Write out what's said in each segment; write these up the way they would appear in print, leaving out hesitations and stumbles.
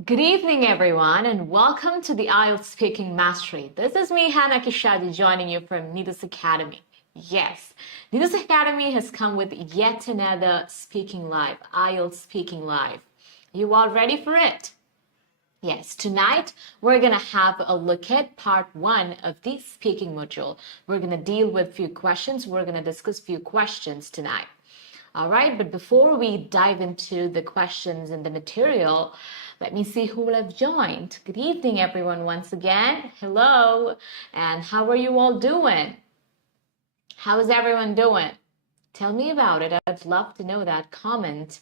Good evening, everyone, and welcome to the IELTS Speaking Mastery. This is me, Hannah Kishadi, joining you from Nidus Academy. Yes, Nidus Academy has come with yet another Speaking Live, IELTS Speaking Live. You all ready for it? Yes, tonight we're going to have a look at part 1 of the speaking module. We're going to deal with a few questions. We're going to discuss a few questions tonight. All right, but before we dive into the questions and the material, let me see who will have joined. Good evening, everyone, once again. Hello, and how are you all doing? How is everyone doing? Tell me about it. I'd love to know that. Comment,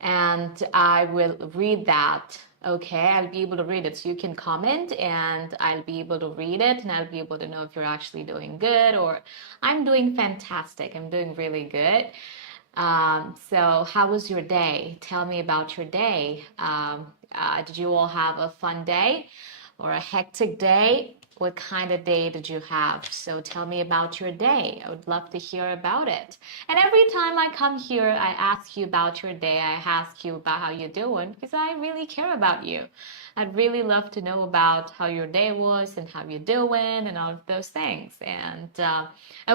and I will read that. Okay, I'll be able to read it. So you can comment, and I'll be able to read it, and I'll be able to know if you're actually doing good or I'm doing fantastic. I'm doing really good. So how was your day? Tell me about your day. Did you all have a fun day or a hectic day? What kind of day did you have? So tell me about your day. I would love to hear about it. And every time I come here, I ask you about your day. I ask you about how you're doing because I really care about you. I'd really love to know about how your day was and how you're doing and all of those things. And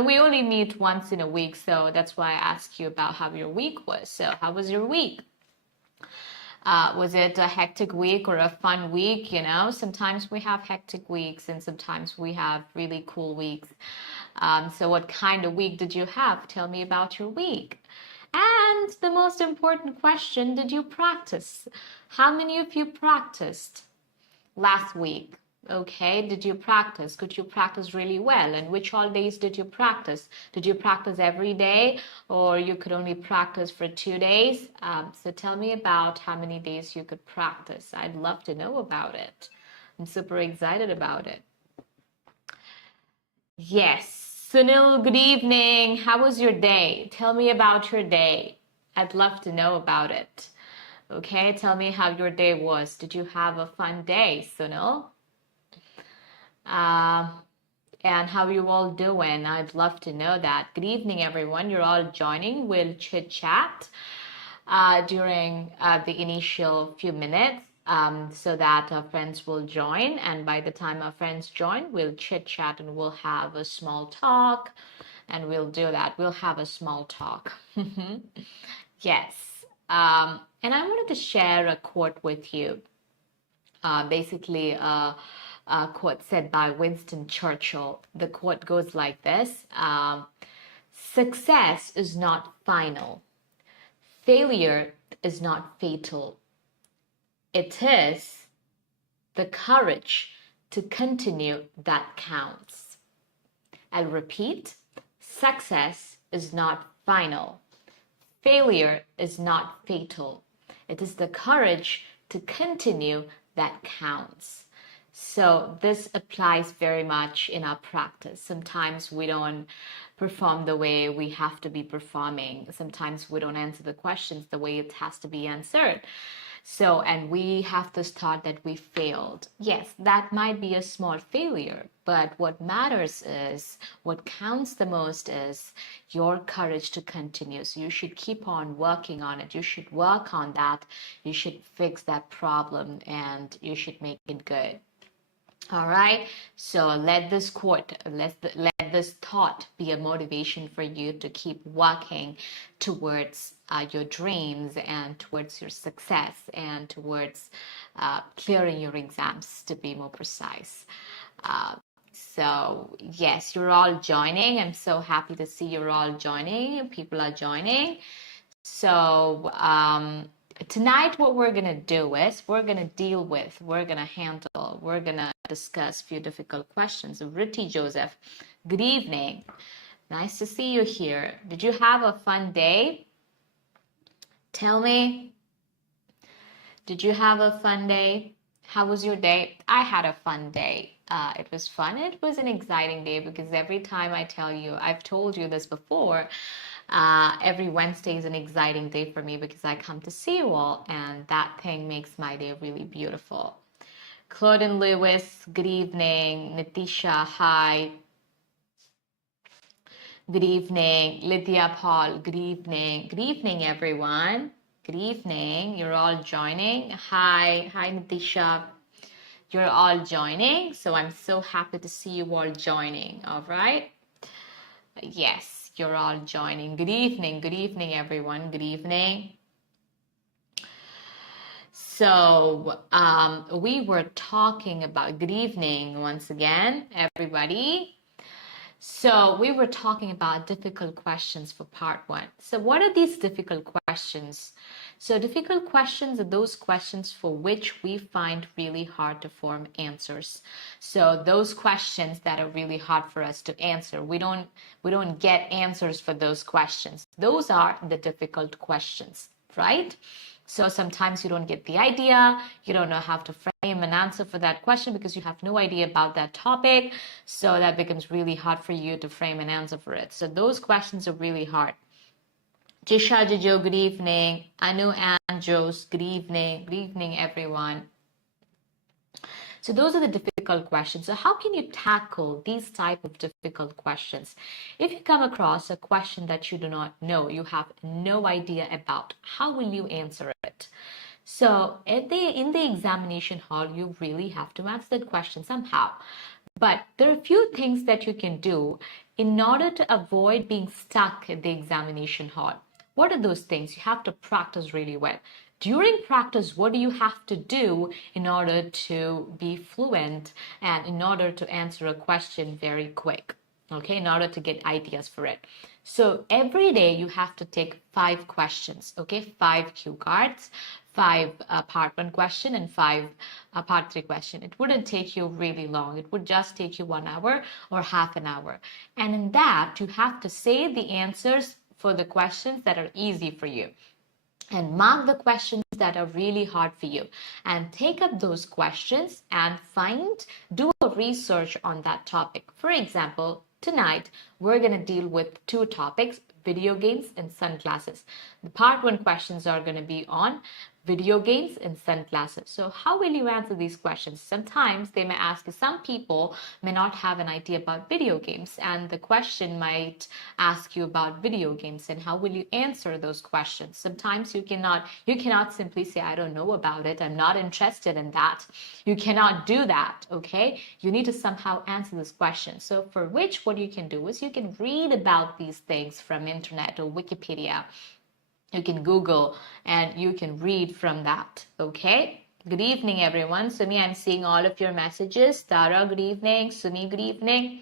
we only meet once in a week, so that's why I ask you about how your week was. So how was your week? Was it a hectic week or a fun week? You know, sometimes we have hectic weeks and sometimes we have really cool weeks. So what kind of week did you have? Tell me about your week. And the most important question, did you practice? How many of you practiced last week? Okay, did you practice? Could you practice really well? And which all days did you practice? Did you practice every day or you could only practice for 2 days? So tell me about how many days you could practice. I'd love to know about it. I'm super excited about it. Yes. Sunil, good evening. How was your day? Tell me about your day. I'd love to know about it. Okay, tell me how your day was. Did you have a fun day, Sunil? And how you all doing? I'd love to know that. Good evening, everyone. You're all joining. We'll chit chat during the initial few minutes so that our friends will join. And by the time our friends join, we'll chit chat and we'll have a small talk. And we'll do that. We'll have a small talk. Yes. And I wanted to share a quote with you. Basically, a quote said by Winston Churchill. The quote goes like this: success is not final. Failure is not fatal. It is the courage to continue that counts. I'll repeat: success is not final. Failure is not fatal. It is the courage to continue that counts. So this applies very much in our practice. Sometimes we don't perform the way we have to be performing. Sometimes we don't answer the questions the way it has to be answered. So, and we have this thought that we failed. Yes, that might be a small failure, but what matters is, what counts the most is your courage to continue. So you should keep on working on it. You should work on that. You should fix that problem and you should make it good. All right, so let this quote, let this thought be a motivation for you to keep working towards your dreams and towards your success and towards clearing your exams, to be more precise. So yes, you're all joining. I'm so happy to see you're all joining. People are joining. So tonight what we're going to do is we're going to discuss a few difficult questions. Ritti Joseph, good evening. Nice to see you here. Did you have a fun day? Tell me. Did you have a fun day? How was your day? I had a fun day. It was fun. It was an exciting day because every time I tell you, I've told you this before, every Wednesday is an exciting day for me because I come to see you all, and that thing makes my day really beautiful. Claudine Lewis, good evening. Nitisha, hi. Good evening. Lydia Paul, good evening. Good evening, everyone. Good evening. You're all joining. Hi, Nitisha. You're all joining. So I'm so happy to see you all joining. All right. Yes, you're all joining. Good evening, everyone. Good evening. So we were talking about, good evening once again, everybody. So we were talking about difficult questions for part 1. So what are these difficult questions? So difficult questions are those questions for which we find really hard to form answers. So those questions that are really hard for us to answer, we don't get answers for those questions. Those are the difficult questions, right? So sometimes you don't get the idea, you don't know how to frame an answer for that question because you have no idea about that topic. So that becomes really hard for you to frame an answer for it. So those questions are really hard. Jisha Jojo, good evening. Anu and Jos, good evening. Good evening, everyone. So those are the difficult questions. So how can you tackle these type of difficult questions? If you come across a question that you do not know, you have no idea about, how will you answer it? So in the examination hall, you really have to answer that question somehow. But there are a few things that you can do in order to avoid being stuck at the examination hall. What are those things? You have to practice really well. During practice, what do you have to do in order to be fluent and in order to answer a question very quick? Okay, in order to get ideas for it. So every day you have to take 5 questions, okay, 5 cue cards, 5 part 1 question and 5 part 3 question. It wouldn't take you really long. It would just take you 1 hour or half an hour. And in that, you have to say the answers for the questions that are easy for you. And mark the questions that are really hard for you and take up those questions and do a research on that topic. For example, tonight we're going to deal with 2 topics, video games and sunglasses. The part 1 questions are going to be on video games and sunglasses. So how will you answer these questions? Sometimes they may ask you, some people may not have an idea about video games, and the question might ask you about video games, and how will you answer those questions? Sometimes you cannot simply say, I don't know about it, I'm not interested in that. You cannot do that, okay? You need to somehow answer this question. So for which, what you can do is you can read about these things from internet or Wikipedia. You can Google and you can read from that, okay? Good evening, everyone. Sumi, I'm seeing all of your messages. Tara, good evening. Sumi, good evening.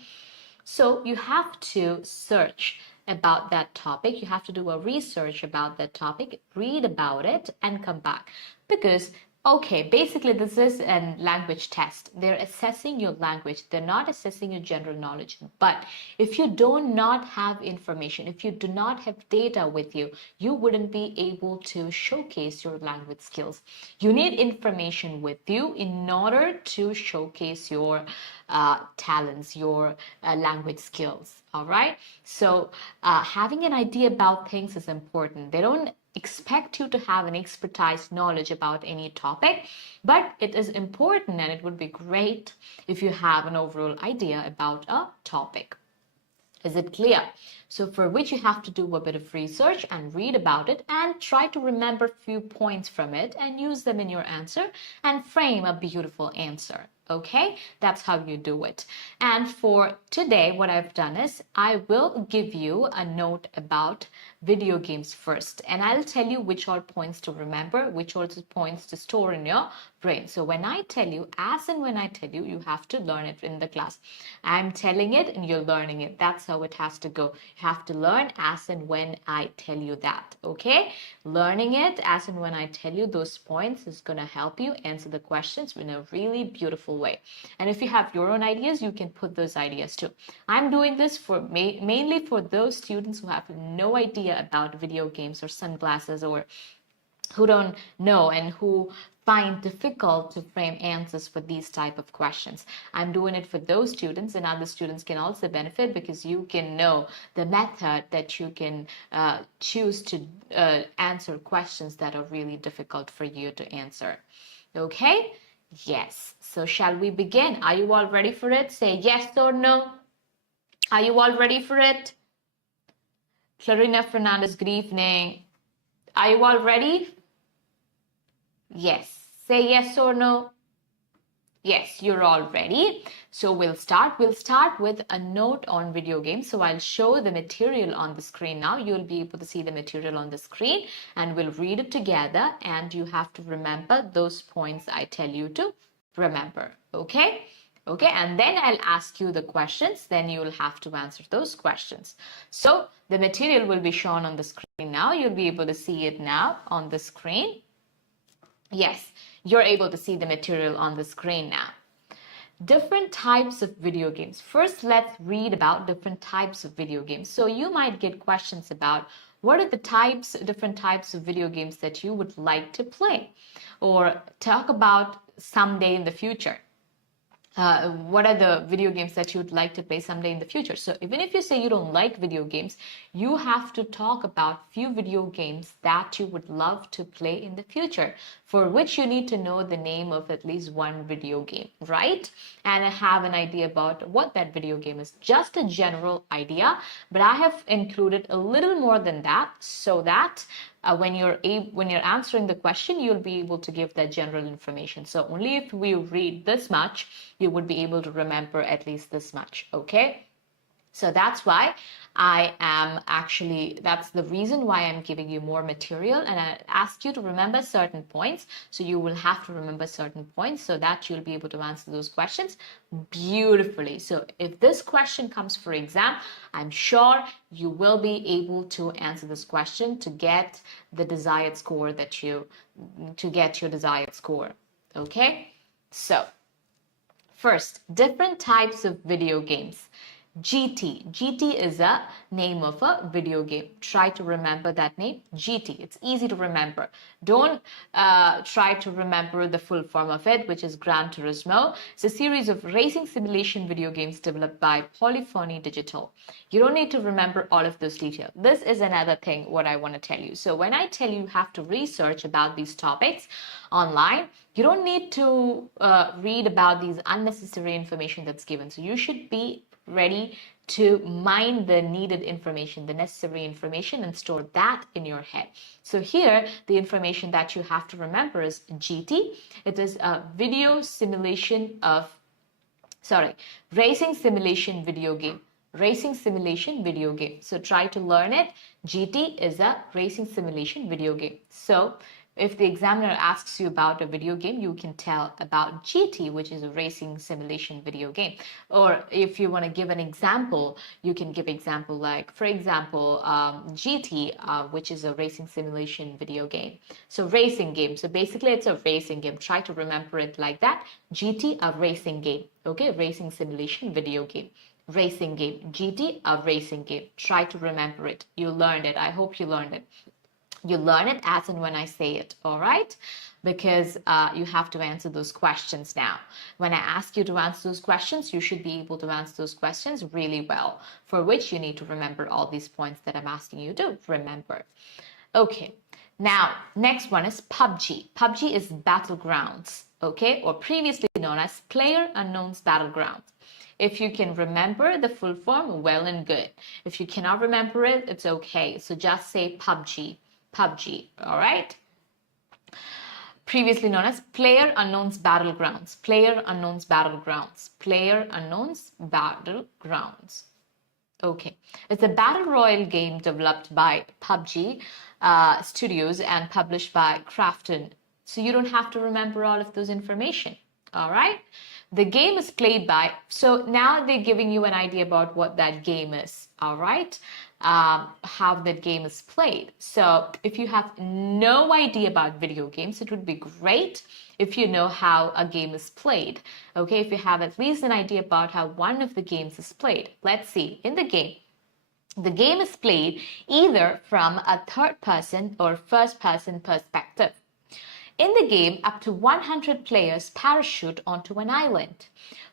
So you have to search about that topic. You have to do a research about that topic, read about it, and come back. Because okay, basically this is a language test. They're assessing your language. They're not assessing your general knowledge. But if you do not have information, if you do not have data with you, you wouldn't be able to showcase your language skills. You need information with you in order to showcase your talents, your language skills. All right. So having an idea about things is important. They don't expect you to have an expertise knowledge about any topic, but it is important and it would be great if you have an overall idea about a topic. Is it clear? So for which you have to do a bit of research and read about it and try to remember a few points from it and use them in your answer and frame a beautiful answer. Okay, that's how you do it. And for today, what I've done is I will give you a note about video games first, and I'll tell you which all points to remember, which all points to store in your brain. So when I tell you, as and when I tell you, you have to learn it in the class. I'm telling it and you're learning it. That's how it has to go. You have to learn as and when I tell you that. Okay, learning it as and when I tell you those points is going to help you answer the questions in a really beautiful way. And if you have your own ideas, you can put those ideas too. I'm doing this for mainly for those students who have no idea about video games or sunglasses, or who don't know and who find difficult to frame answers for these type of questions. I'm doing it for those students, and other students can also benefit because you can know the method that you can choose to answer questions that are really difficult for you to answer. Okay? Yes. So shall we begin? Are you all ready for it? Say yes or no. Are you all ready for it? Clarina Fernandez, good evening. Are you all ready? Yes. Say yes or no. Yes, you're all ready. So we'll start. We'll start with a note on video games. So I'll show the material on the screen now. You'll be able to see the material on the screen and we'll read it together and you have to remember those points I tell you to remember. Okay? Okay, and then I'll ask you the questions. Then you'll have to answer those questions. So the material will be shown on the screen now. You'll be able to see it now on the screen. Yes, you're able to see the material on the screen now. Different types of video games. First, let's read about different types of video games. So you might get questions about what are the different types of video games that you would like to play or talk about someday in the future. What are the video games that you would like to play someday in the future? So even if you say you don't like video games, you have to talk about few video games that you would love to play in the future, for which you need to know the name of at least one video game, right? And have an idea about what that video game is. Just a general idea, but I have included a little more than that so that when you're answering the question, you'll be able to give that general information. So only if we read this much, you would be able to remember at least this much, okay? So that's why that's the reason why I'm giving you more material, and I ask you to remember certain points. So you will have to remember certain points so that you'll be able to answer those questions beautifully. So if this question comes for exam, I'm sure you will be able to answer this question to get the desired score your desired score. Okay? So first, different types of video games. GT. GT is a name of a video game. Try to remember that name, GT. It's easy to remember. Don't try to remember the full form of it, which is Gran Turismo. It's a series of racing simulation video games developed by Polyphony Digital. You don't need to remember all of those details. This is another thing what I want to tell you. So when I tell you have to research about these topics online, you don't need to read about these unnecessary information that's given. So you should be ready to mine the needed information, the necessary information, and store that in your head. So here, the information that you have to remember is GT. It is a racing simulation video game. Racing simulation video game. So try to learn it. GT is a racing simulation video game. So if the examiner asks you about a video game, you can tell about GT, which is a racing simulation video game. Or if you want to give an example, you can give example like, for example, GT, which is a racing simulation video game. So racing game. So basically it's a racing game. Try to remember it like that. GT, a racing game. Okay, racing simulation video game. Racing game. GT, a racing game. Try to remember it. You learned it. I hope you learned it. You learn it as and when I say it, all right? Because you have to answer those questions now. When I ask you to answer those questions, you should be able to answer those questions really well, for which you need to remember all these points that I'm asking you to remember. Okay, now, next one is PUBG. PUBG is Battlegrounds, okay? Or previously known as PlayerUnknown's Battlegrounds. If you can remember the full form, well and good. If you cannot remember it, it's okay. So just say PUBG. PUBG, all right? Previously known as PlayerUnknown's Battlegrounds. PlayerUnknown's Battlegrounds. PlayerUnknown's Battlegrounds. Okay. It's a battle royale game developed by PUBG Studios and published by Krafton. So you don't have to remember all of those information, all right? The game is played by, so now they're giving you an idea about what that game is, all right? How that game is played. So if you have no idea about video games, it would be great if you know how a game is played. Okay, if you have at least an idea about how one of the games is played. Let's see, in the game is played either from a third person or first person perspective. In the game, up to 100 players parachute onto an island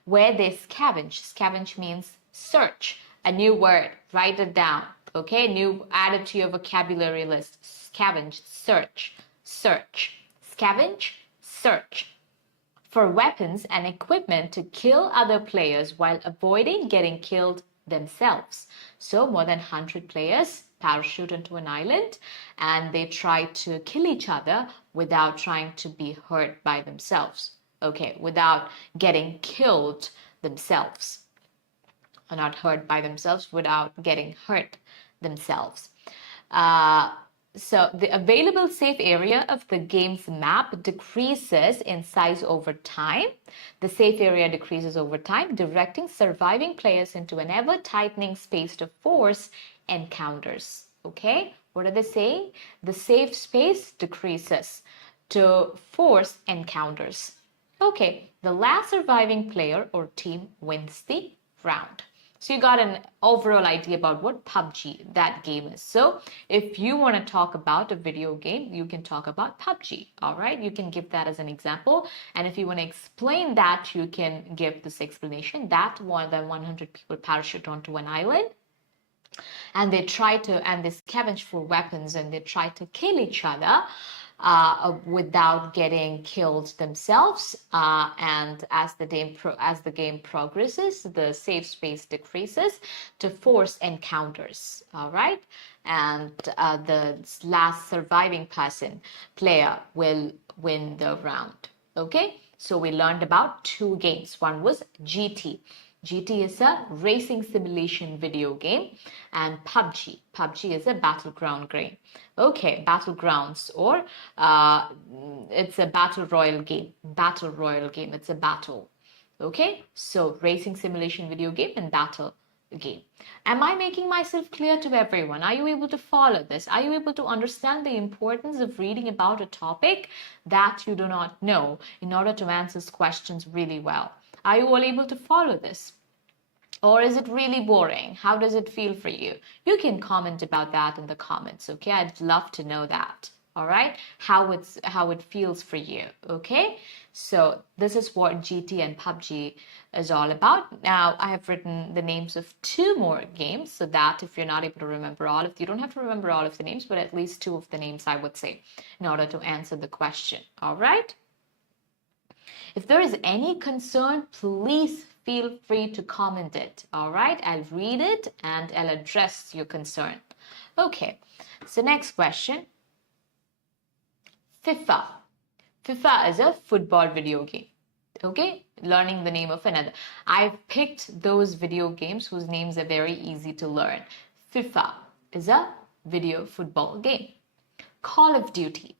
where they scavenge. Scavenge means search. A new word, write it down. Okay, add it to your vocabulary list. Scavenge, search, search. Scavenge, search. For weapons and equipment to kill other players while avoiding getting killed themselves. So more than 100 players parachute into an island and they try to kill each other without trying to be hurt by themselves. Okay, without getting killed themselves. Or not hurt by themselves, without getting hurt themselves. So the available safe area of the game's map decreases in size over time. The safe area decreases over time, directing surviving players into an ever-tightening space to force encounters. Okay, what are they saying? The safe space decreases to force encounters. Okay, the last surviving player or team wins the round. So you got an overall idea about what PUBG, that game is. So if you want to talk about a video game, you can talk about PUBG, all right? You can give that as an example. And if you want to explain that, you can give this explanation that more than 100 people parachute onto an island and they scavenge for weapons and they try to kill each other without getting killed themselves. And as the game progresses, the safe space decreases to force encounters. All right, and the last surviving player will win the round. Okay, so we learned about two games. One was GT. GT is a racing simulation video game, and PUBG is a battleground game. Okay, battlegrounds, or it's a battle royal game. It's a battle. Okay, so racing simulation video game and battle game. Am I making myself clear to everyone? Are you able to follow this? Are you able to understand the importance of reading about a topic that you do not know in order to answer questions really well? Are you all able to follow this? Or is it really boring? How does it feel for you? You can comment about that in the comments, okay? I'd love to know that, all right? How it feels for you, okay? So this is what GT and PUBG is all about. Now, I have written the names of two more games so that if you're not able to remember all of you don't have to remember all of the names, but at least two of the names, I would say, in order to answer the question, all right? If there is any concern, please feel free to comment it, all right? I'll read it and I'll address your concern. Okay, so next question. FIFA. FIFA is a football video game. Okay, learning the name of another. I've picked those video games whose names are very easy to learn. FIFA is a video football game. Call of Duty.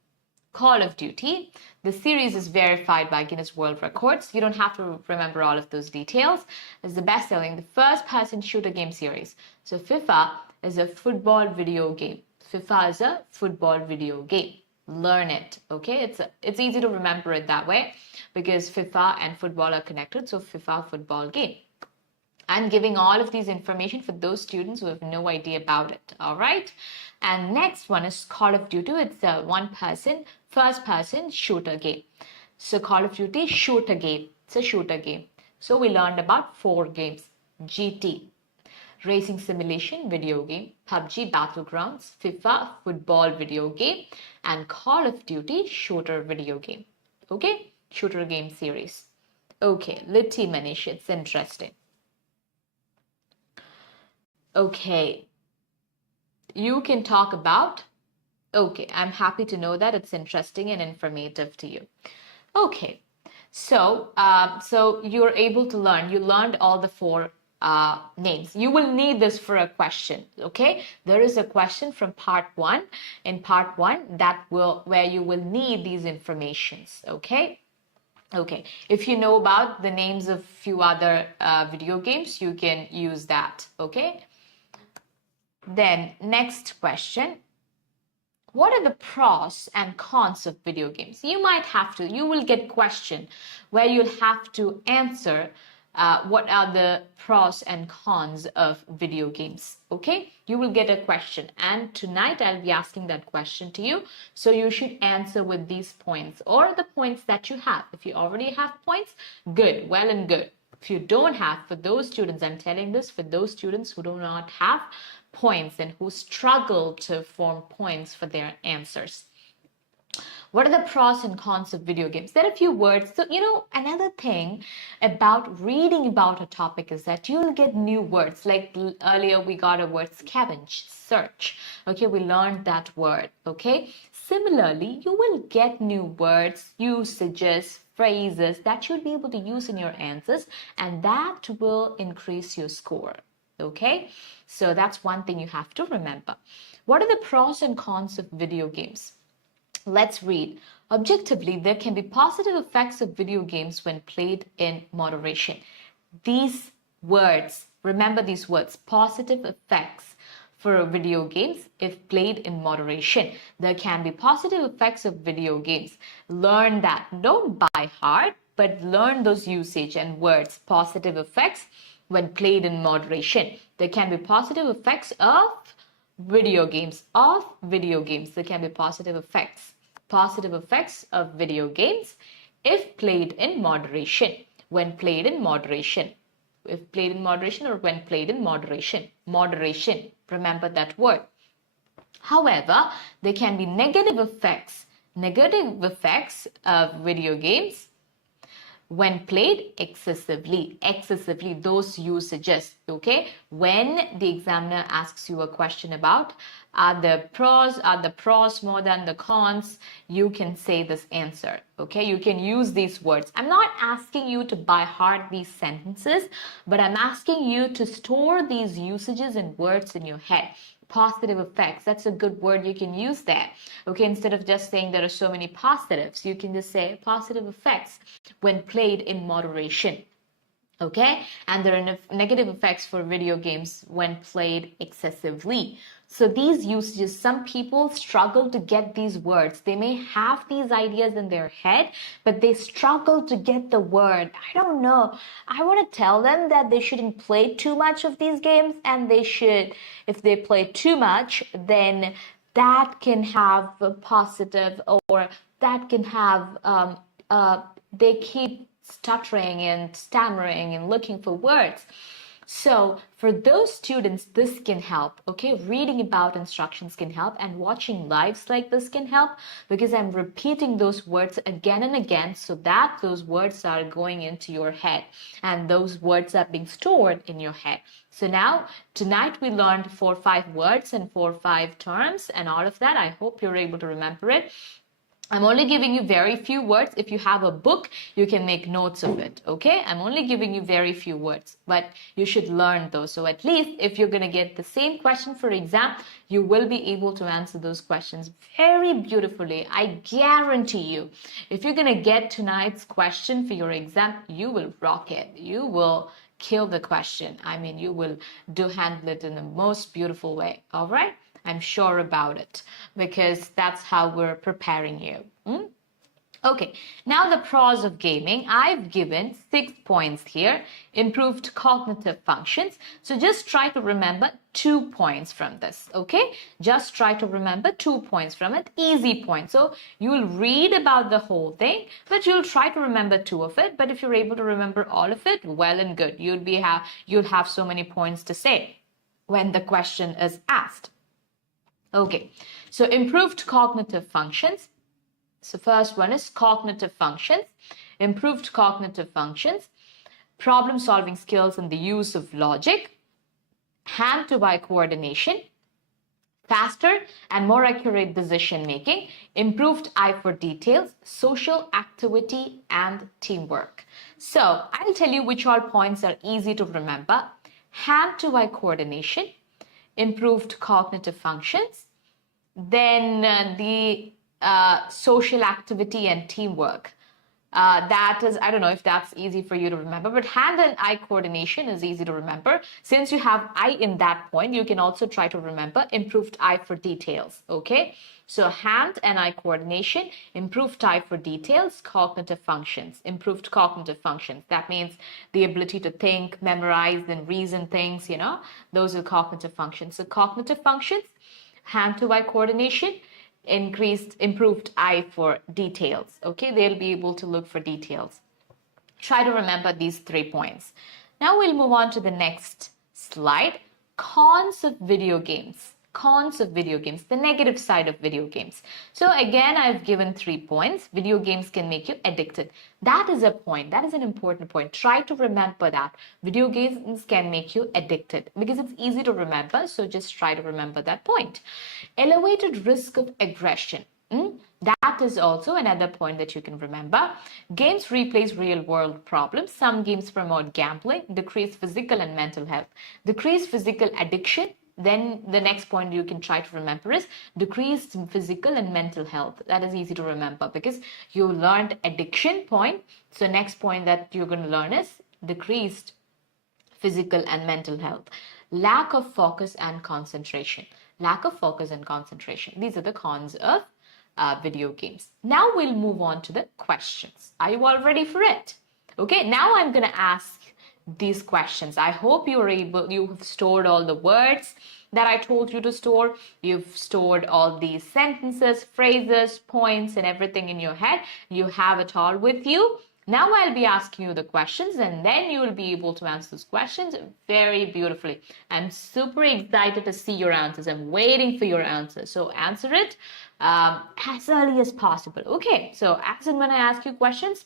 Call of Duty. The series is verified by Guinness World Records. You don't have to remember all of those details. It's the best-selling, the first-person shooter game series. So FIFA is a football video game. FIFA is a football video game. Learn it, okay? It's easy to remember it that way because FIFA and football are connected. So FIFA football game. I'm giving all of these information for those students who have no idea about it, all right? And next one is Call of Duty. It's a first-person shooter game. So Call of Duty shooter game. It's a shooter game. So we learned about 4 games. GT, racing simulation video game. PUBG, battlegrounds. FIFA, football video game. And Call of Duty shooter video game. Okay? Shooter game series. Okay, Litty Manish, it's interesting. Okay, you can talk about, okay, I'm happy to know that it's interesting and informative to you. Okay, so you're able to learn, you learned all the 4 names. You will need this for a question, okay? There is a question from part 1, in part 1 where you will need these informations, okay? Okay, if you know about the names of few other video games, you can use that, okay? Then next question, what are the pros and cons of video games? You will get question where you'll have to answer what are the pros and cons of video games, okay? You will get a question and tonight I'll be asking that question to you. So you should answer with these points or the points that you have. If you already have points, good, well and good. If you don't have, for those students, I'm telling this, for those students who do not have points and who struggle to form points for their answers. What are the pros and cons of video games? There are a few words. So, another thing about reading about a topic is that you'll get new words. Like earlier, we got a word scavenge, search. Okay, we learned that word. Okay, similarly, you will get new words, usages, phrases that you'll be able to use in your answers, and that will increase your score. Okay, so that's one thing you have to remember. What are the pros and cons of video games? Let's read. Objectively, there can be positive effects of video games when played in moderation. These words, remember these words, positive effects for video games if played in moderation. There can be positive effects of video games. Learn that. Don't by heart, but learn those usage and words. Positive effects when played in moderation. There can be positive effects of video games. There can be positive effects of video games if played in moderation. When played in moderation. If played in moderation or when played in moderation. Moderation. Remember that word. However, there can be negative effects of video games when played excessively, those usages. Okay, when the examiner asks you a question about are the pros more than the cons, you can say this answer. Okay, you can use these words. I'm not asking you to by heart these sentences, but I'm asking you to store these usages and words in your head. Positive effects, that's a good word, you can use that. Okay, instead of just saying there are so many positives, you can just say positive effects when played in moderation. Okay, and there are negative effects for video games when played excessively. So these usages, some people struggle to get these words. They may have these ideas in their head, but they struggle to get the word. I don't know. I want to tell them that they shouldn't play too much of these games, and they should, if they play too much, then that can have a positive, or that can have, they keep stuttering and stammering and looking for words. So for those students, this can help. Okay, reading about instructions can help, and watching lives like this can help, because I'm repeating those words again and again so that those words are going into your head and those words are being stored in your head. So now tonight we learned 4 or 5 words and 4 or 5 terms and all of that. I hope you're able to remember it. I'm only giving you very few words. If you have a book, you can make notes of it, okay? I'm only giving you very few words, but you should learn those. So at least if you're going to get the same question for exam, you will be able to answer those questions very beautifully. I guarantee you, if you're going to get tonight's question for your exam, you will rock it. You will kill the question. I mean, you will handle it in the most beautiful way, all right? I'm sure about it, because that's how we're preparing you. Okay, now the pros of gaming. I've given 6 points here. Improved cognitive functions. So just try to remember 2 points from this, okay? Just try to remember 2 points from it. Easy points. So you'll read about the whole thing, but you'll try to remember 2 of it. But if you're able to remember all of it, well and good. You'll have so many points to say when the question is asked. Okay, so improved cognitive functions. So first one is cognitive functions. Improved cognitive functions, problem solving skills and the use of logic, hand-to-eye coordination, faster and more accurate decision making, improved eye for details, social activity and teamwork. So I'll tell you which all points are easy to remember. Hand-to-eye coordination, improved cognitive functions, then the social activity and teamwork. That is, I don't know if that's easy for you to remember, but hand and eye coordination is easy to remember. Since you have eye in that point, you can also try to remember improved eye for details, okay? So hand and eye coordination, improved eye for details, cognitive functions, improved cognitive functions. That means the ability to think, memorize, and reason things, those are cognitive functions. So cognitive functions, hand-to-eye coordination, improved eye for details. Okay, they'll be able to look for details. Try to remember these 3 points. Now we'll move on to the next slide. Cons of video games. cons of video games, the negative side of video games. So again, I've given 3 points. Video games can make you addicted. That is a point. That is an important point. Try to remember that. Video games can make you addicted because it's easy to remember. So just try to remember that point. Elevated risk of aggression. That is also another point that you can remember. Games replace real-world problems. Some games promote gambling, decrease physical and mental health, decrease physical addiction. Then the next point you can try to remember is decreased physical and mental health. That is easy to remember because you learned addiction point. So next point that you're going to learn is decreased physical and mental health. Lack of focus and concentration. Lack of focus and concentration. These are the cons of video games. Now we'll move on to the questions. Are you all ready for it? Okay, now I'm going to ask these questions. I hope you've stored all the words that I told you to store. You've stored all these sentences, phrases, points, and everything in your head. You have it all with you. Now I'll be asking you the questions and then you will be able to answer those questions very beautifully. I'm super excited to see your answers. I'm waiting for your answers. So answer it as early as possible. Okay, so as and when I ask you questions,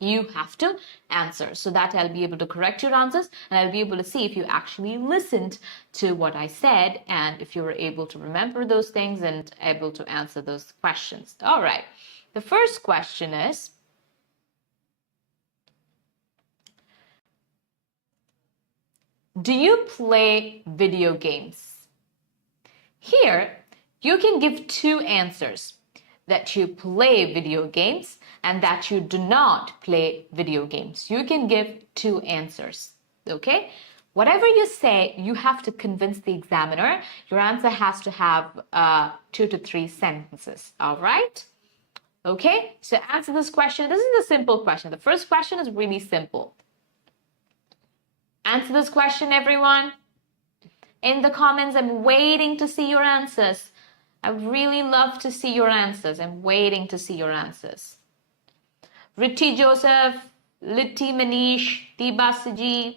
you have to answer so that I'll be able to correct your answers and I'll be able to see if you actually listened to what I said and if you were able to remember those things and able to answer those questions. All right, the first question is, do you play video games? Here, you can give 2 answers, that you play video games and that you do not play video games. You can give 2 answers, okay? Whatever you say, you have to convince the examiner. Your answer has to have 2 to 3 sentences, all right? Okay, so answer this question. This is a simple question. The first question is really simple. Answer this question, everyone. In the comments, I'm waiting to see your answers. I really love to see your answers. I'm waiting to see your answers. Ritti Joseph, Litti Manish, Tibasiji,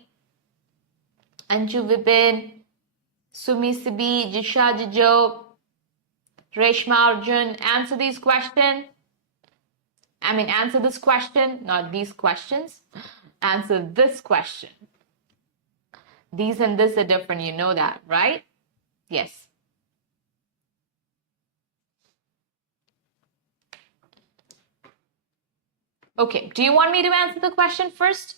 Anju Vipin, Sumi Sibi, Jisha Jijo, Reshma Arjun. Answer these questions. Answer this question, not these questions. Answer this question. These and this are different, you know that, right? Yes. Okay, do you want me to answer the question first?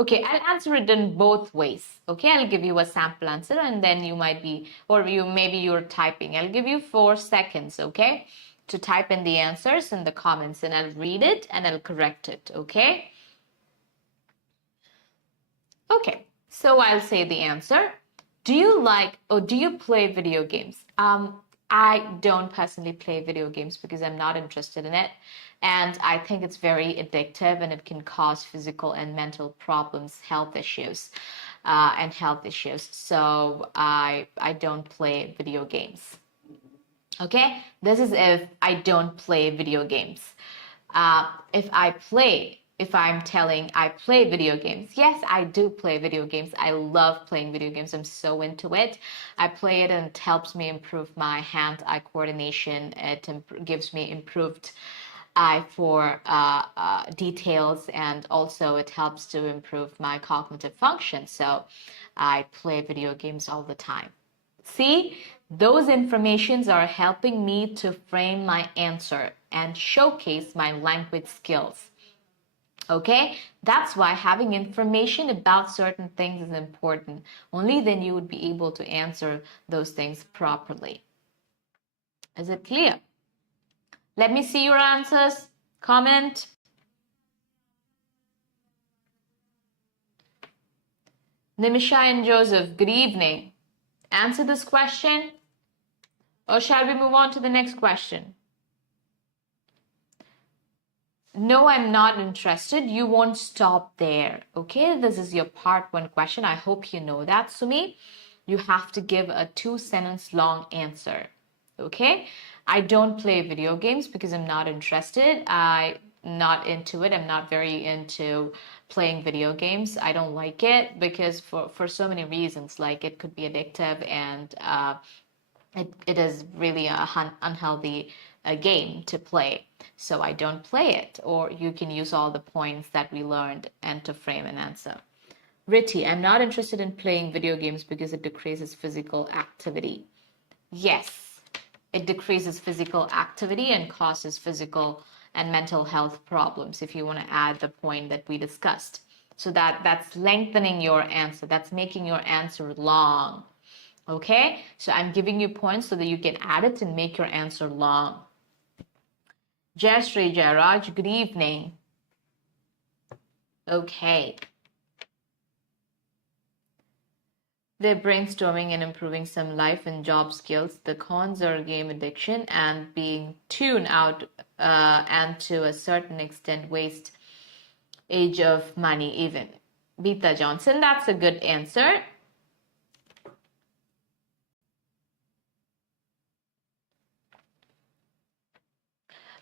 Okay, I'll answer it in both ways. Okay, I'll give you a sample answer and then you might be, or maybe you're typing. I'll give you 4 seconds, okay, to type in the answers in the comments and I'll read it and I'll correct it, okay? Okay. So I'll say the answer. Do you play video games? I don't personally play video games because I'm not interested in it. And I think it's very addictive and it can cause physical and mental problems, health issues. So I don't play video games. Okay, this is if I don't play video games. If I'm telling I play video games, yes, I do play video games. I love playing video games. I'm so into it. I play it and it helps me improve my hand-eye coordination. It gives me improved eye for details, and also it helps to improve my cognitive function. So I play video games all the time. See, those informations are helping me to frame my answer and showcase my language skills. Okay, that's why having information about certain things is important. Only then you would be able to answer those things properly. Is it clear? Let me see your answers. Comment. Nimisha and Joseph, good evening. Answer this question, or shall we move on to the next question? No, I'm not interested. You won't stop there. Okay, this is your part 1 question. I hope you know that, Sumi. You have to give a 2-sentence long answer. Okay, I don't play video games because I'm not interested. I'm not into it. I'm not very into playing video games. I don't like it because for so many reasons, like it could be addictive and it is really a unhealthy game to play. So I don't play it. Or you can use all the points that we learned and to frame an answer. Ritti, I'm not interested in playing video games because it decreases physical activity. Yes, it decreases physical activity and causes physical and mental health problems, if you want to add the point that we discussed. So that's lengthening your answer. That's making your answer long. Okay, so I'm giving you points so that you can add it and make your answer long. Jayashree, Jairaj, good evening. Okay. They're brainstorming and improving some life and job skills. The cons are game addiction and being tuned out and to a certain extent waste age of money even. Beta Johnson, that's a good answer.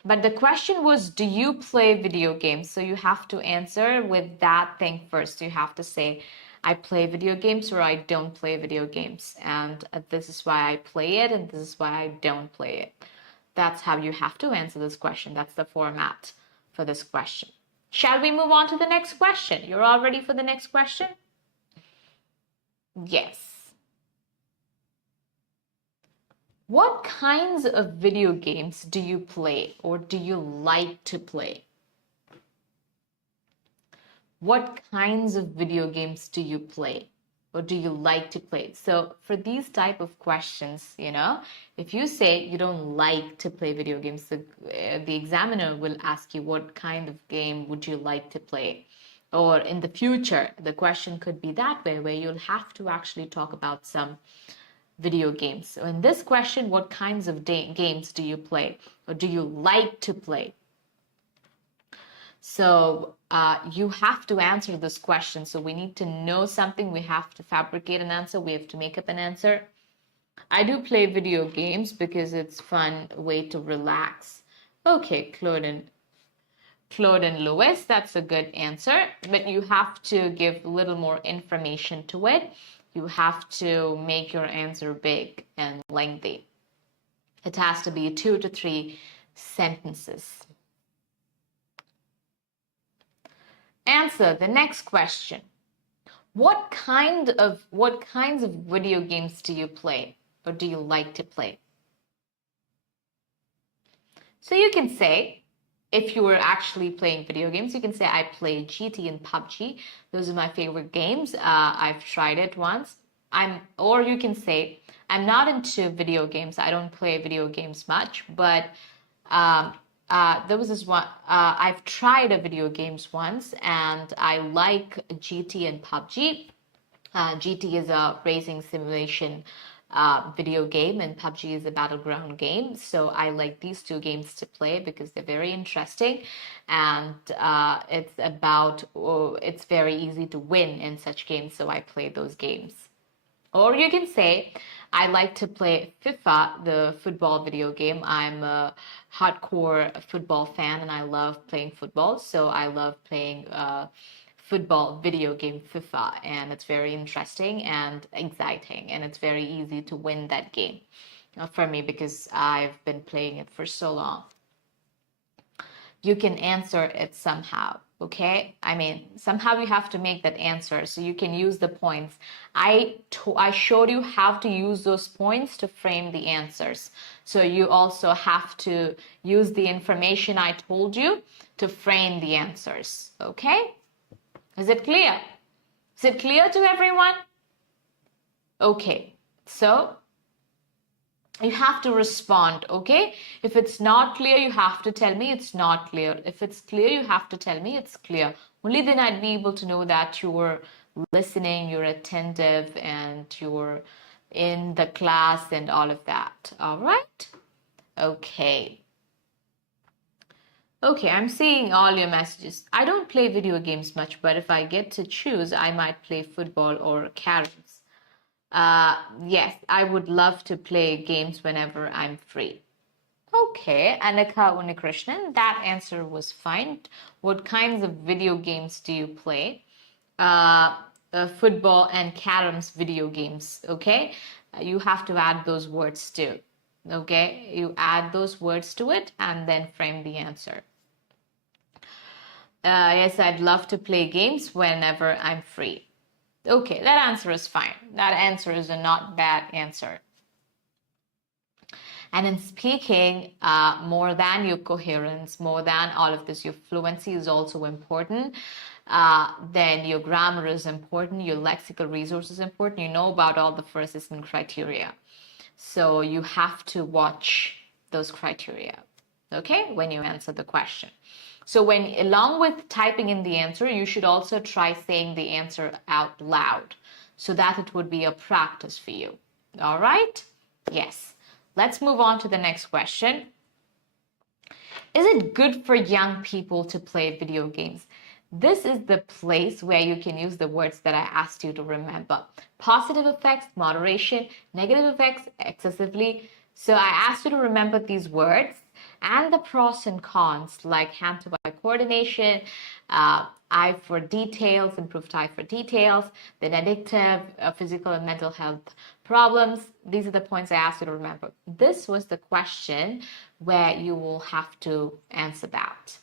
But the question was, do you play video games? So you have to answer with that thing first. You have to say, I play video games or I don't play video games. And this is why I play it and this is why I don't play it. That's how you have to answer this question. That's the format for this question. Shall we move on to the next question? You're all ready for the next question? Yes. What kinds of video games do you play or do you like to play? What kinds of video games do you play or do you like to play? So for these type of questions, if you say you don't like to play video games, the examiner will ask you what kind of game would you like to play? Or in the future, the question could be that way, where you'll have to actually talk about some video games. So in this question, what kinds of games do you play or do you like to play? So you have to answer this question. So we need to know something. We have to fabricate an answer. We have to make up an answer. I do play video games because it's a fun way to relax. Okay, Claude and Lewis, that's a good answer. But you have to give a little more information to it. You have to make your answer big and lengthy. It has to be 2 to 3 sentences. Answer the next question. What kinds of video games do you play or do you like to play? So you can say, if you were actually playing video games, you can say, I play GT and PUBG. Those are my favorite games. I've tried it once. Or you can say, I'm not into video games. I don't play video games much, but there was this one, I've tried a video games once and I like GT and PUBG. GT is a racing simulation video game and PUBG is a battleground game. So I like these two games to play because they're very interesting and it's very easy to win in such games. So I play those games. Or you can say, I like to play FIFA, the football video game. I'm a hardcore football fan and I love playing football. So I love playing football video game FIFA, and it's very interesting and exciting, and it's very easy to win that game for me because I've been playing it for so long. You can answer it somehow, okay? I mean, somehow you have to make that answer so you can use the points. I showed you how to use those points to frame the answers. So you also have to use the information I told you to frame the answers, okay? Is it clear? Is it clear to everyone? Okay, so you have to respond, okay? If it's not clear, you have to tell me it's not clear. If it's clear, you have to tell me it's clear. Only then I'd be able to know that you were listening, you're attentive, and you're in the class and all of that. All right? Okay. Okay, I'm seeing all your messages. I don't play video games much, but if I get to choose, I might play football or caroms. Yes, I would love to play games whenever I'm free. Okay, Anika Unikrishnan, that answer was fine. What kinds of video games do you play? Football and caroms video games, okay? you have to add those words too. Okay, you add those words to it and then frame the answer. Yes, I'd love to play games whenever I'm free. Okay, that answer is fine. That answer is a not bad answer. And in speaking, more than your coherence, more than all of this, your fluency is also important. Then your grammar is important, your lexical resource is important. You know about all the first assessment criteria. So you have to watch those criteria, okay, when you answer the question. So when, along with typing in the answer, you should also try saying the answer out loud so that it would be a practice for you. All right? Yes. Let's move on to the next question. Is it good for young people to play video games? This is the place where you can use the words that I asked you to remember. Positive effects, moderation, negative effects, excessively. So I asked you to remember these words and the pros and cons, like hand-to-eye coordination, eye for details, improved eye for details, then addictive, physical and mental health problems. These are the points I asked you to remember. This was the question where you will have to answer that.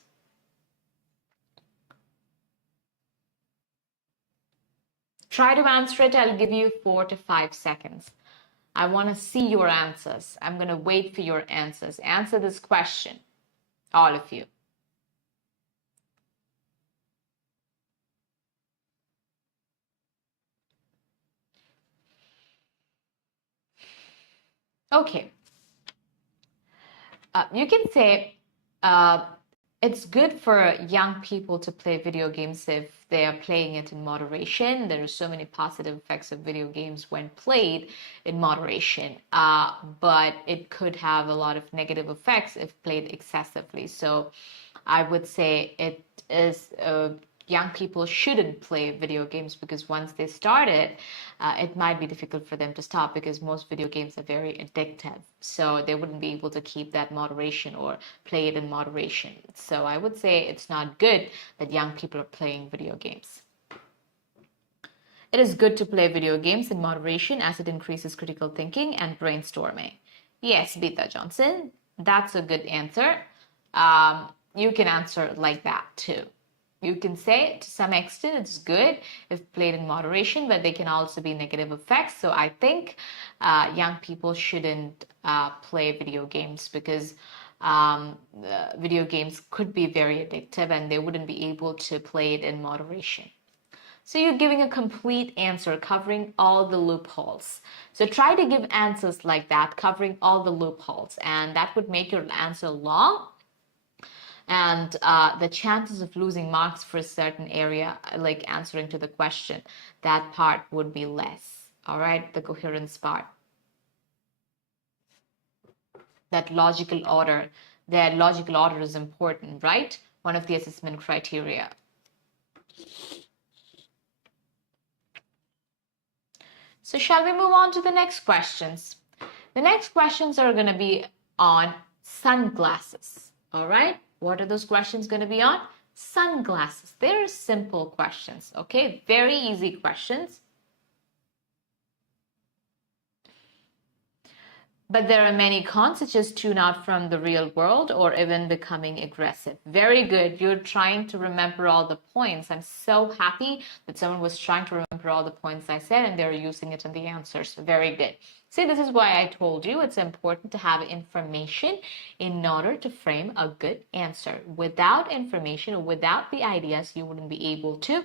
Try to answer it. I'll give you 4 to 5 seconds. I want to see your answers. I'm going to wait for your answers. Answer this question, all of you. Okay. You can say it's good for young people to play video games if they are playing it in moderation. There are so many positive effects of video games when played in moderation, but it could have a lot of negative effects if played excessively. So I would say it is young people shouldn't play video games, because once they start it, it might be difficult for them to stop, because most video games are very addictive. So they wouldn't be able to keep that moderation or play it in moderation. So I would say it's not good that young people are playing video games. It is good to play video games in moderation as it increases critical thinking and brainstorming. Yes, Beta Johnson, that's a good answer. You can answer like that too. You can say to some extent it's good if played in moderation, but they can also be negative effects. So I think young people shouldn't play video games, because video games could be very addictive and they wouldn't be able to play it in moderation. So you're giving a complete answer covering all the loopholes. So try to give answers like that, covering all the loopholes, and that would make your answer long. And the chances of losing marks for a certain area, like answering to the question, that part would be less. All right, the coherence part. That logical order is important, right? One of the assessment criteria. So shall we move on to the next questions? The next questions are going to be on sunglasses. All right. What are those questions going to be on? Sunglasses. They're simple questions, okay? Very easy questions. But there are many cons, such as tune out from the real world or even becoming aggressive. Very good. You're trying to remember all the points. I'm so happy that someone was trying to remember all the points I said and they're using it in the answers. Very good. See, this is why I told you it's important to have information in order to frame a good answer. Without information or without the ideas, you wouldn't be able to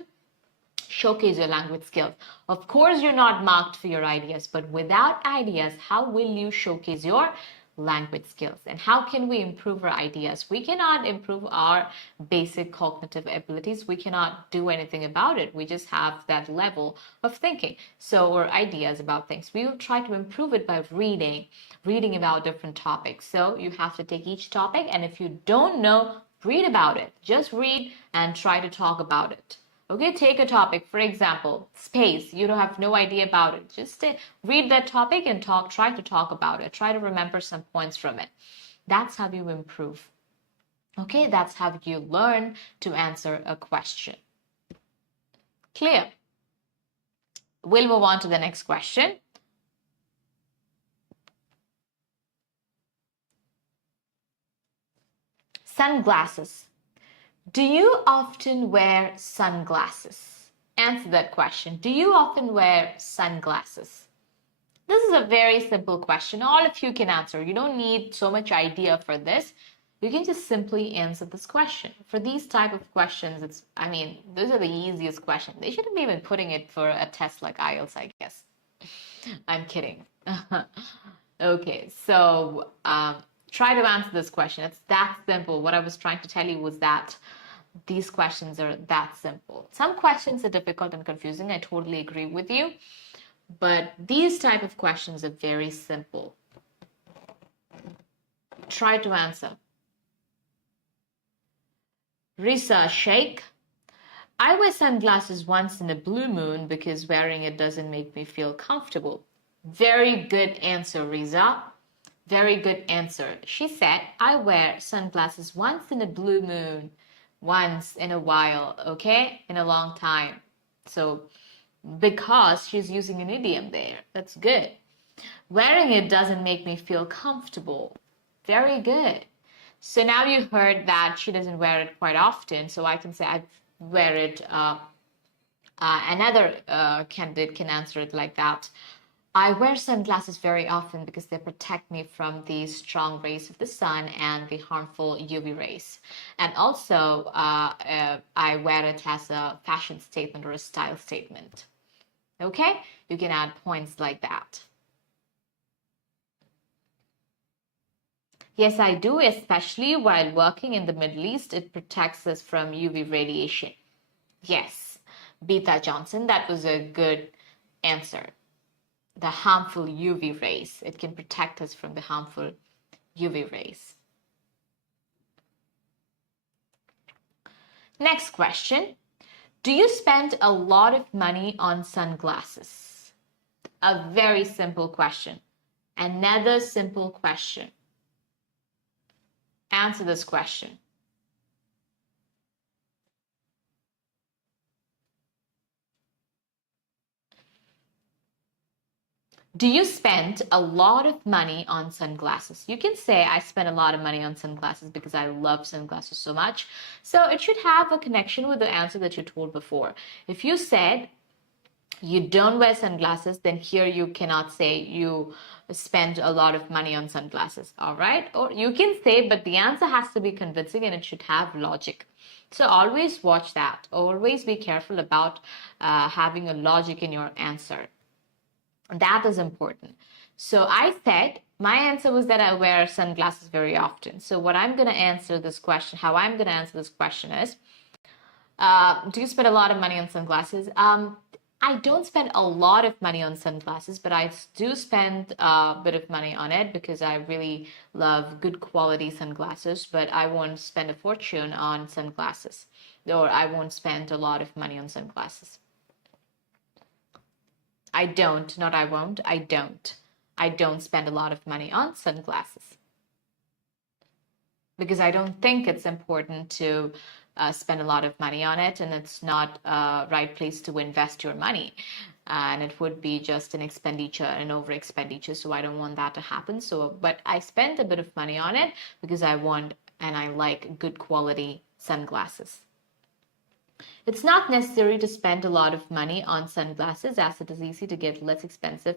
showcase your language skills. Of course, you're not marked for your ideas, but without ideas, how will you showcase your language skills? And how can we improve our ideas? We cannot improve our basic cognitive abilities. We cannot do anything about it. We just have that level of thinking. So, or ideas about things. We will try to improve it by reading about different topics. So you have to take each topic, and if you don't know, read about it. Just read and try to talk about it. Okay, take a topic, for example, space. You don't have no idea about it. Just read that topic and try to talk about it. Try to remember some points from it. That's how you improve. Okay, that's how you learn to answer a question. Clear? We'll move on to the next question. Sunglasses. Do you often wear sunglasses? Answer that question. Do you often wear sunglasses? This is a very simple question. All of you can answer. You don't need so much idea for this. You can just simply answer this question. For these type of questions, those are the easiest questions. They shouldn't be even putting it for a test like IELTS, I guess. I'm kidding. Okay, so try to answer this question. It's that simple. What I was trying to tell you was that these questions are that simple. Some questions are difficult and confusing. I totally agree with you. But these type of questions are very simple. Try to answer. Risa Sheikh. I wear sunglasses once in a blue moon because wearing it doesn't make me feel comfortable. Very good answer, Riza. Very good answer. She said, I wear sunglasses once in a blue moon. Once in a while, okay? In a long time. So, because she's using an idiom there. That's good. Wearing it doesn't make me feel comfortable. Very good. So now you heard that she doesn't wear it quite often. So I can say I wear it. Another candidate can answer it like that. I wear sunglasses very often because they protect me from the strong rays of the sun and the harmful UV rays. And also, I wear it as a fashion statement or a style statement. Okay? You can add points like that. Yes, I do, especially while working in the Middle East. It protects us from UV radiation. Yes, Beta Johnson, that was a good answer. The harmful UV rays. It can protect us from the harmful UV rays. Next question. Do you spend a lot of money on sunglasses? A very simple question. Another simple question. Answer this question. Do you spend a lot of money on sunglasses? You can say, I spend a lot of money on sunglasses because I love sunglasses so much. So it should have a connection with the answer that you told before. If you said you don't wear sunglasses, then here you cannot say you spend a lot of money on sunglasses, all right? Or you can say, but the answer has to be convincing and it should have logic. So always watch that. Always be careful about having a logic in your answer. That is important. So I said, my answer was that I wear sunglasses very often. So what I'm going to answer this question, how I'm going to answer this question is, do you spend a lot of money on sunglasses? I don't spend a lot of money on sunglasses, but I do spend a bit of money on it because I really love good quality sunglasses, but I won't spend a fortune on sunglasses, or I won't spend a lot of money on sunglasses. I don't, not I won't, I don't. I don't spend a lot of money on sunglasses because I don't think it's important to spend a lot of money on it, and it's not a right place to invest your money, and it would be just an expenditure, an over expenditure, so I don't want that to happen. So but I spend a bit of money on it because I want and I like good quality sunglasses. It's not necessary to spend a lot of money on sunglasses, as it is easy to get less expensive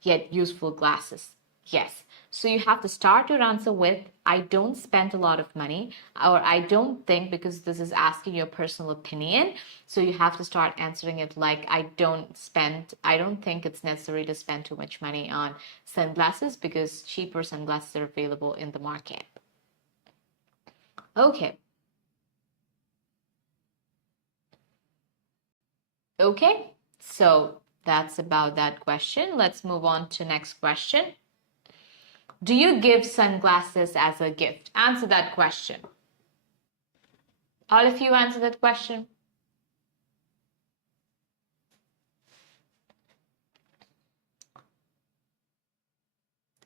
yet useful glasses. Yes. So you have to start your answer with, I don't spend a lot of money, or I don't think, because this is asking your personal opinion. So you have to start answering it like, I don't think it's necessary to spend too much money on sunglasses because cheaper sunglasses are available in the market. Okay. Okay, so that's about that question. Let's move on to next question. Do you give sunglasses as a gift? Answer that question. All of you answer that question.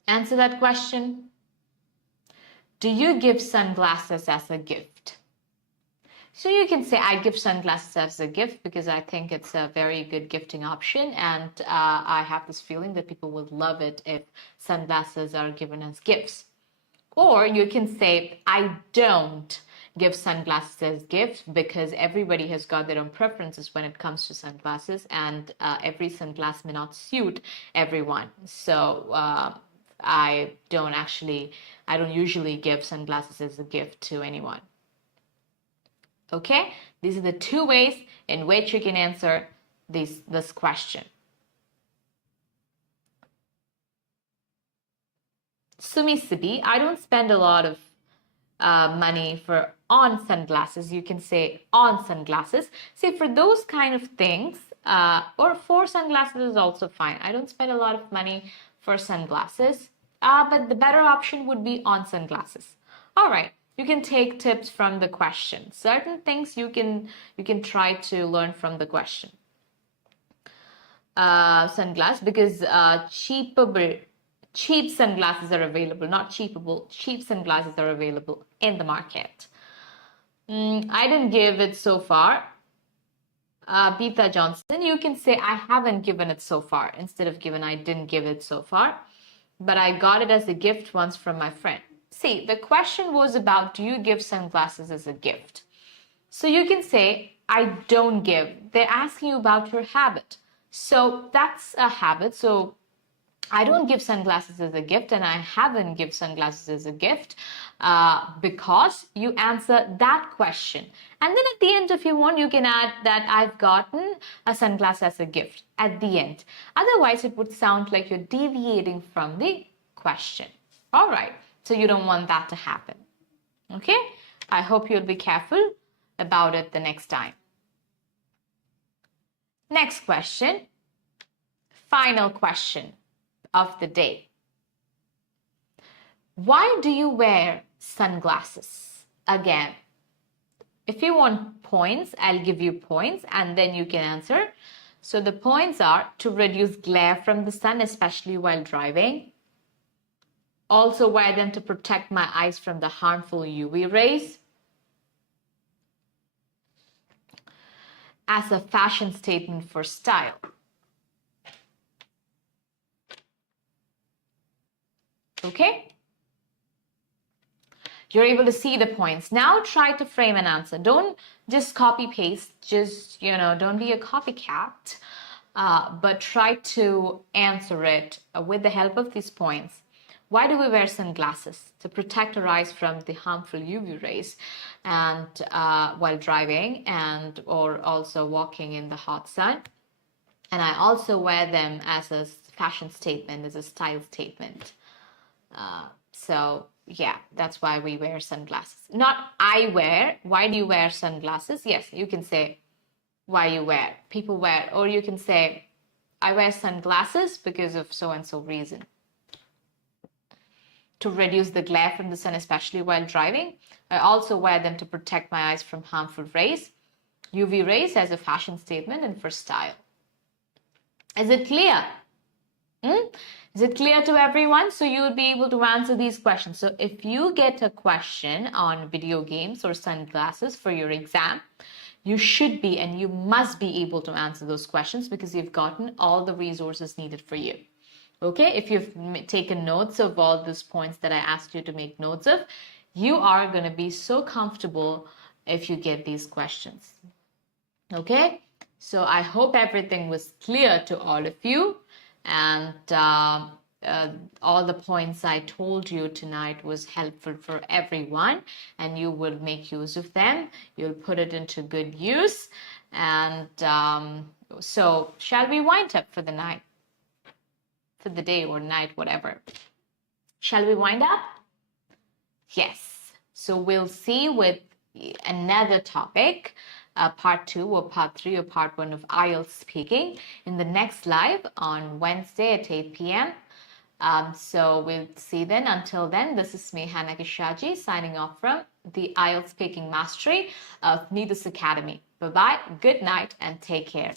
Answer that question. Do you give sunglasses as a gift? So you can say, I give sunglasses as a gift because I think it's a very good gifting option, and I have this feeling that people would love it if sunglasses are given as gifts. Or you can say, I don't give sunglasses as gifts, because everybody has got their own preferences when it comes to sunglasses, and every sunglass may not suit everyone. So I don't usually give sunglasses as a gift to anyone. Okay, these are the two ways in which you can answer this question. 𝐶𝐶, I don't spend a lot of money on sunglasses. You can say on sunglasses. See, for those kind of things, or for sunglasses is also fine. I don't spend a lot of money for sunglasses, but the better option would be on sunglasses. All right, you can take tips from the question. Certain things you can try to learn from the question. Sunglass, because cheap sunglasses are available, not cheapable. Cheap sunglasses are available in the market. I didn't give it so far. Beatha Johnson, you can say I haven't given it so far. Instead of given, I didn't give it so far. But I got it as a gift once from my friend. See, the question was about, do you give sunglasses as a gift? So you can say, I don't give. They're asking you about your habit. So that's a habit. So I don't give sunglasses as a gift, and I haven't given sunglasses as a gift, because you answer that question. And then at the end, if you want, you can add that I've gotten a sunglass as a gift at the end. Otherwise, it would sound like you're deviating from the question. All right, so you don't want that to happen. Okay, I hope you'll be careful about it the next time. Next question, final question of the day. Why do you wear sunglasses? Again, if you want points, I'll give you points and then you can answer. So the points are to reduce glare from the sun, especially while driving. Also wear them to protect my eyes from the harmful UV rays. As a fashion statement for style. Okay? You're able to see the points. Now try to frame an answer. Don't just copy paste. Just, don't be a copycat. But try to answer it with the help of these points. Why do we wear sunglasses? To protect our eyes from the harmful UV rays, and while driving or also walking in the hot sun. And I also wear them as a fashion statement, as a style statement. So yeah, that's why we wear sunglasses. Not I wear. Why do you wear sunglasses? Yes, you can say why you wear. People wear, or you can say I wear sunglasses because of so and so reason. To reduce the glare from the sun, especially while driving. I also wear them to protect my eyes from harmful rays, UV rays, as a fashion statement and for style. Is it clear? Is it clear to everyone? So you will be able to answer these questions. So if you get a question on video games or sunglasses for your exam, you should be and you must be able to answer those questions, because you've gotten all the resources needed for you. Okay, if you've taken notes of all those points that I asked you to make notes of, you are going to be so comfortable if you get these questions. Okay, so I hope everything was clear to all of you, and all the points I told you tonight was helpful for everyone, and you will make use of them. You'll put it into good use. And so shall we wind up for the night? For the day or night, whatever. Shall we wind up? Yes. So we'll see with another topic, part 2 or part 3 or part 1 of IELTS speaking in the next live on Wednesday at 8 p.m. So we'll see then. Until then, this is me, Hannah Kishaji, signing off from the IELTS Speaking Mastery of Nidus Academy. Bye-bye, good night, and take care.